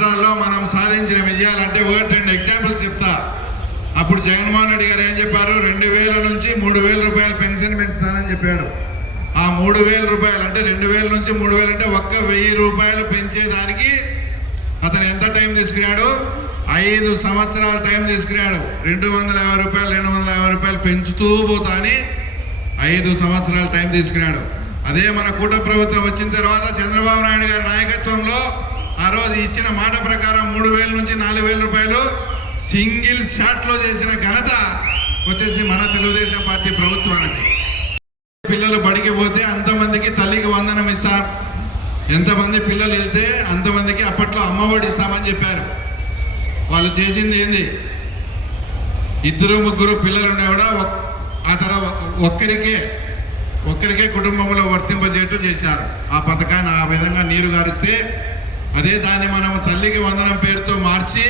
సంవత్సరాల్లో మనం సాధించిన విజయాలంటే ఒకటి రెండు ఎగ్జాంపుల్స్ చెప్తా. అప్పుడు జగన్మోహన్ రెడ్డి గారు ఏం చెప్పారు, 2000 నుంచి 3000 రూపాయలు పెన్షన్ పెంచుతానని చెప్పాడు. ఆ 3000 రూపాయలు అంటే 2000 నుంచి 3000 అంటే 1000 రూపాయలు పెంచేదానికి అతను ఎంత టైం తీసుకున్నాడు? 5 సంవత్సరాల టైం తీసుకున్నాడు. 250 రూపాయలు పెంచుతూ పోతా అని 5 సంవత్సరాల టైం తీసుకున్నాడు. అదే మన కూటమి ప్రభుత్వం వచ్చిన తర్వాత చంద్రబాబు నాయుడు గారి నాయకత్వంలో ఆ రోజు ఇచ్చిన మాట ప్రకారం 3000 నుంచి 4000 రూపాయలు సింగిల్ షాట్లో చేసిన ఘనత వచ్చేసి మన తెలుగుదేశం పార్టీ ప్రభుత్వానికి. పిల్లలు బడికి పోతే అంతమందికి తల్లికి వందనం ఇస్తాం, ఎంతమంది పిల్లలు వెళ్తే అంతమందికి అప్పట్లో అమ్మఒడి ఇస్తామని చెప్పారు. వాళ్ళు చేసింది ఏంది, 2-3 పిల్లలు ఉన్నా కూడా ఆ తర్వాత ఒక్కరికే కుటుంబంలో వర్తింపజేయటం చేశారు. ఆ పథకాన్ని ఆ విధంగా నీరు గారిస్తే అదే దాన్ని మనం తల్లికి వందనం పేరుతో మార్చి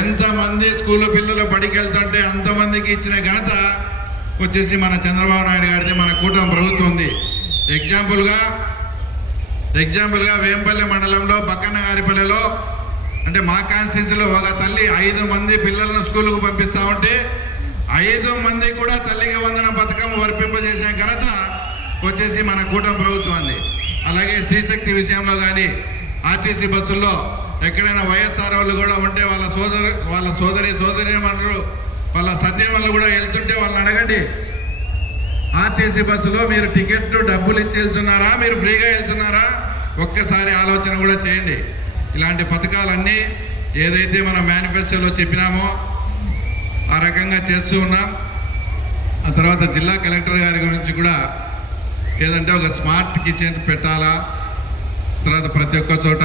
ఎంతమంది స్కూల్ పిల్లలు బడికి వెళ్తుంటే అంతమందికి ఇచ్చిన ఘనత వచ్చేసి మన చంద్రబాబు నాయుడు గారిది, మన కూటమి ప్రభుత్వం ఉంది. ఎగ్జాంపుల్గా వేంపల్లి మండలంలో బక్కన్నగారిపల్లిలో అంటే మా కాన్స్టిట్యూన్సీలో ఒక తల్లి 5 మంది పిల్లలను స్కూలుకు పంపిస్తూ ఉంటే 5 మంది కూడా తల్లికి వందన పథకం వర్తింపజేసిన ఘనత వచ్చేసి మన కూటమి ప్రభుత్వం ఉంది. అలాగే స్త్రీశక్తి విషయంలో కానీ ఆర్టీసీ బస్సుల్లో ఎక్కడైనా వైఎస్ఆర్ వాళ్ళు కూడా ఉంటే వాళ్ళ సోదరీమణులు వాళ్ళ సత్యవళ్ళు కూడా వెళ్తుంటే వాళ్ళని అడగండి, ఆర్టీసీ బస్సులో మీరు టికెట్ డబ్బులు ఇచ్చి వెళ్తున్నారా, మీరు ఫ్రీగా వెళ్తున్నారా? ఒక్కసారి ఆలోచన కూడా చేయండి. ఇలాంటి పథకాలన్నీ ఏదైతే మనం మేనిఫెస్టోలో చెప్పినామో ఆ రకంగా చేస్తూ ఉన్నాం. ఆ తర్వాత జిల్లా కలెక్టర్ గారి గురించి కూడా ఏదంటే ఒక స్మార్ట్ కిచెన్ పెట్టాలా, తర్వాత ప్రతి ఒక్క చోట,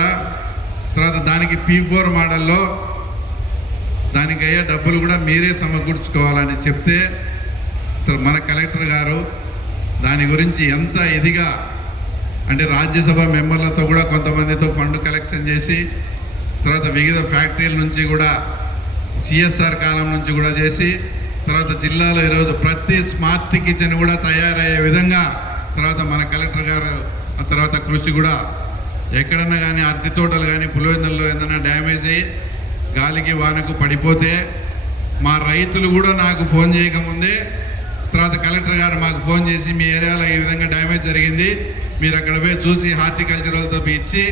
తర్వాత దానికి P4 మోడల్లో దానికి అయ్యే డబ్బులు కూడా మీరే సమకూర్చుకోవాలని చెప్తే మన కలెక్టర్ గారు దాని గురించి ఎంత ఇదిగా అంటే రాజ్యసభ మెంబర్లతో కూడా కొంతమందితో ఫండ్ కలెక్షన్ చేసి తర్వాత వివిధ ఫ్యాక్టరీల నుంచి కూడా CSR కాలం నుంచి కూడా చేసి తర్వాత జిల్లాలో ఈరోజు ప్రతి స్మార్ట్ కిచెన్ కూడా తయారయ్యే విధంగా తర్వాత మన కలెక్టర్ గారు ఆ తర్వాత కృషి కూడా ఎక్కడన్నా కానీ అరటి తోటలు కానీ పులివెందుల్లో ఏదైనా డ్యామేజ్ అయ్యి గాలికి వానకు పడిపోతే మా రైతులు కూడా నాకు ఫోన్ చేయకముందే తర్వాత కలెక్టర్ గారు మాకు ఫోన్ చేసి మీ ఏరియాలో ఈ విధంగా డ్యామేజ్ జరిగింది, మీరు అక్కడ పోయి చూసి హార్టికల్చరల్తో ఇచ్చి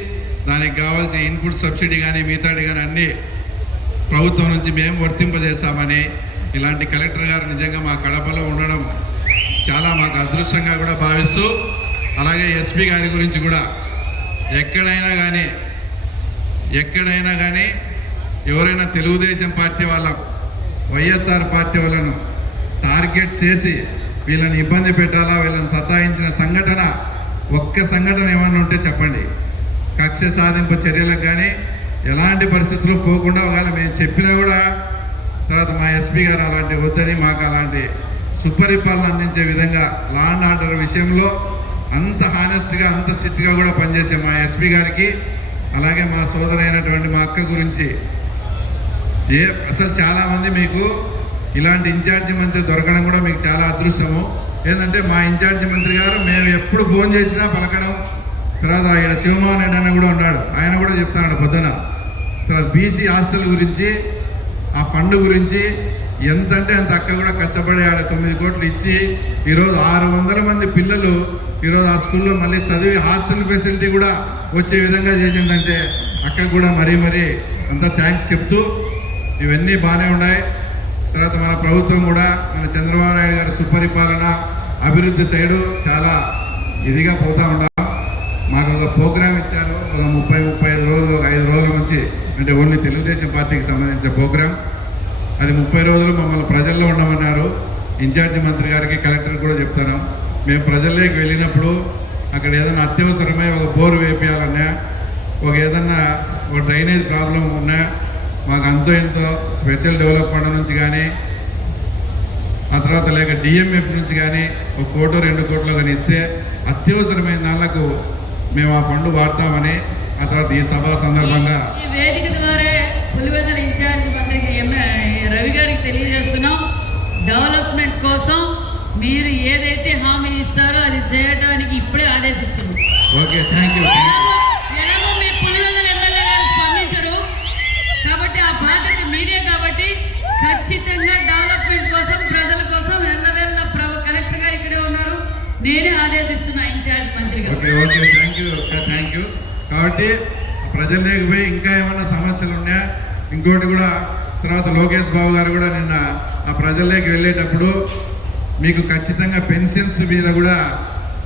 దానికి కావాల్సిన ఇన్పుట్ సబ్సిడీ కానీ మిగతాది కానీ అన్నీ ప్రభుత్వం నుంచి మేము వర్తింపజేస్తామని ఇలాంటి కలెక్టర్ గారు నిజంగా మా కడపలో ఉండడం చాలా మాకు అదృష్టంగా కూడా భావిస్తూ, అలాగే SP గారి గురించి కూడా ఎక్కడైనా కానీ ఎవరైనా తెలుగుదేశం పార్టీ వాళ్ళ వైఎస్ఆర్ పార్టీ వాళ్ళను టార్గెట్ చేసి వీళ్ళని ఇబ్బంది పెట్టాలా, వీళ్ళని సతాయించిన సంఘటన ఒక్క సంఘటన ఏమైనా ఉంటే చెప్పండి. కక్ష సాధింపు చర్యలకు కానీ ఎలాంటి పరిస్థితుల్లో పోకుండా ఒకవేళ మేము చెప్పినా కూడా తర్వాత మా SP గారు అలాంటి వద్దని మాకు అలాంటి సుపరిపాలన అందించే విధంగా లా అండ్ ఆర్డర్ విషయంలో అంత హానెస్ట్గా అంత స్ట్రిక్ట్గా కూడా పనిచేసే మా SP గారికి, అలాగే మా సోదరైనటువంటి మా అక్క గురించి అసలు చాలామంది మీకు ఇలాంటి ఇన్ఛార్జి మంత్రి దొరకడం కూడా మీకు చాలా అదృష్టము. ఏంటంటే మా ఇన్ఛార్జి మంత్రి గారు మేము ఎప్పుడు ఫోన్ చేసినా పలకడం, తర్వాత ఇక్కడ శివమోహన్ రెడ్డి అన్న కూడా ఉన్నాడు, ఆయన కూడా చెప్తాడు పొద్దున. తర్వాత BC హాస్టల్ గురించి ఆ ఫండ్ గురించి ఎంతంటే అంత అక్క కూడా కష్టపడి ఆడ 9 కోట్లు ఇచ్చి ఈరోజు 600 మంది పిల్లలు ఈరోజు ఆ స్కూల్లో మళ్ళీ చదివి హాస్టల్ ఫెసిలిటీ కూడా వచ్చే విధంగా చేసిందంటే అక్కకు కూడా మరీ అంతా థ్యాంక్స్ చెప్తూ ఇవన్నీ బాగానే ఉన్నాయి. తర్వాత మన ప్రభుత్వం కూడా మన చంద్రబాబు నాయుడు గారి సుపరిపాలన అభివృద్ధి సైడు చాలా ఇదిగా పోతూ ఉంటాం. మాకు ఒక ప్రోగ్రాం ఇచ్చారు, ఒక 30-35 రోజులు, ఒక 5 రోజుల నుంచి అంటే ఓన్లీ తెలుగుదేశం పార్టీకి సంబంధించిన ప్రోగ్రాం. అది 30 రోజులు మమ్మల్ని ప్రజల్లో ఉండమన్నారు. ఇన్ఛార్జి మంత్రి గారికి కలెక్టర్ కూడా చెప్తాను, మేము ప్రజల్లోకి వెళ్ళినప్పుడు అక్కడ ఏదైనా అత్యవసరమై ఒక బోరు వేపియాలన్నా, ఏదన్నా ఒక డ్రైనేజ్ ప్రాబ్లం ఉన్నా మాకు అంతో ఎంతో స్పెషల్ డెవలప్మెంట్ నుంచి కానీ ఆ తర్వాత లేక DMF నుంచి కానీ 1 కోటో 2 కోట్లో కానీ ఇస్తే అత్యవసరమైన దానికి మేము ఆ ఫండ్ వాడతామని ఆ తర్వాత ఈ సభ సందర్భంగా వేదిక ద్వారా పులివెందుల ఇన్ఛార్జ్ మంత్రికి రవి గారికి తెలియజేస్తున్నాం. డెవలప్మెంట్ కోసం మీరు ఏదైతే హామీ ఇస్తారో అది చేయడానికి ఇప్పుడే ఆదేశిస్తున్నాం. Okay, thank you. ఎలాగో మీ పులివెందుల ఎమ్మెల్యే గారు స్పందించరు, కాబట్టి ప్రజల్లోకి పోయి ఇంకా ఏమైనా సమస్యలు ఉన్నాయా, ఇంకోటి కూడా తర్వాత లోకేష్ బాబు గారు కూడా నిన్న ఆ ప్రజల్లోకి వెళ్ళేటప్పుడు మీకు ఖచ్చితంగా పెన్షన్స్ మీద కూడా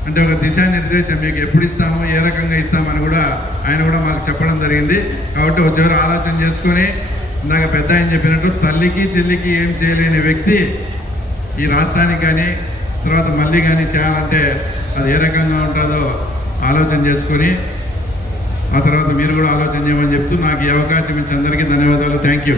అంటే ఒక దిశానిర్దేశం మీకు ఎప్పుడు ఇస్తాము, ఏ రకంగా ఇస్తామని కూడా ఆయన కూడా మాకు చెప్పడం జరిగింది. కాబట్టి వచ్చేవారు ఆలోచన చేసుకొని ఇందాక పెద్ద ఆయన చెప్పినట్టు తల్లికి చెల్లికి ఏం చేయలేని వ్యక్తి ఈ రాష్ట్రానికి కానీ తర్వాత మళ్ళీ కానీ చేయాలంటే అది ఏ రకంగా ఉంటుందో ఆలోచన చేసుకొని ఆ తర్వాత మీరు కూడా ఆలోచన చేయమని చెప్తూ నాకు ఈ అవకాశం ఇచ్చి అందరికీ ధన్యవాదాలు. Thank you.